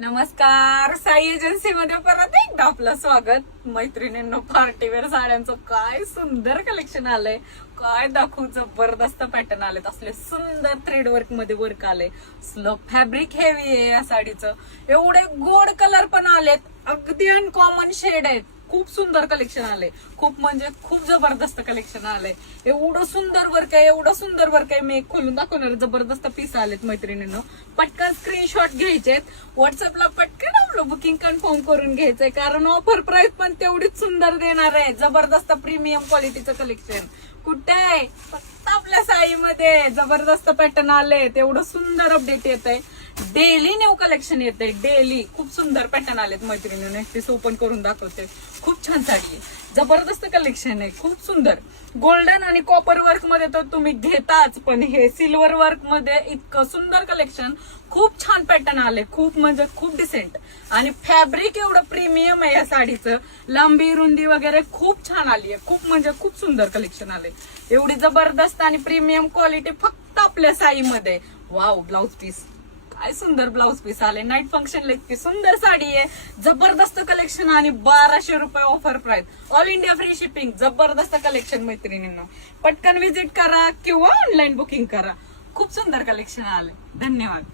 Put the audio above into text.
नमस्कार, साई एजन्सी मध्ये परत एकदा आपलं स्वागत. मैत्रिणींनो, पार्टीवेअर साड्यांचं काय सुंदर कलेक्शन आलंय, काय दाखवू. जबरदस्त पॅटर्न आलेत, असले सुंदर थ्रेड वर्क मध्ये वर्क आले. स्लब फॅब्रिक हेवी आहे या साडीचं. एवढे गोड कलर पण आलेत, अगदी अनकॉमन शेड आहेत. खूप सुंदर कलेक्शन आले, खूप म्हणजे खूप जबरदस्त कलेक्शन आलंय. एवढं सुंदर वर्क आहे, एवढं सुंदर वर्क आहे. मी एक खोलून दाखवणार. जबरदस्त पीस आलेत मैत्रिणींनो. पटकन स्क्रीनशॉट घ्यायचेत, व्हॉट्सअपला पटकन आपलं बुकिंग कन्फर्म करून घ्यायचंय, कारण ऑफर प्राइस पण तेवढीच सुंदर देणार आहे. जबरदस्त प्रीमियम क्वालिटीचं कलेक्शन कुठे आहे? फक्त आपल्या साईमध्ये. जबरदस्त पॅटर्न आले, एवढं सुंदर अपडेट येत आहे. डेली न्यू कलेक्शन येते, डेली. खूप सुंदर पॅटर्न आलेत मैत्रिणींनो. एक पीस ओपन करून दाखवते. खूप छान साडी आहे, जबरदस्त कलेक्शन आहे, खूप सुंदर. गोल्डन आणि कॉपर वर्क मध्ये तर तुम्ही घेताच, पण हे सिल्वर वर्क मध्ये इतकं सुंदर कलेक्शन. खूप छान पॅटर्न आले, खूप म्हणजे खूप डिसेंट. आणि फॅब्रिक एवढं प्रीमियम आहे या साडीचं. लांबी रुंदी वगैरे खूप छान आली आहे, खूप म्हणजे खूप सुंदर कलेक्शन आले. एवढी जबरदस्त आणि प्रीमियम क्वालिटी फक्त आपल्या साईमध्ये. वाव, ब्लाउज पीस काय सुंदर ब्लाउज पीस आले. नाईट फंक्शनला इतकी सुंदर साडी आहे. जबरदस्त कलेक्शन आणि 1200 रुपये offer price. All India free shipping. जबरदस्त कलेक्शन मैत्रिणींनो. पटकन विजिट करा किंवा ऑनलाईन बुकिंग करा. खूप सुंदर कलेक्शन आले. धन्यवाद.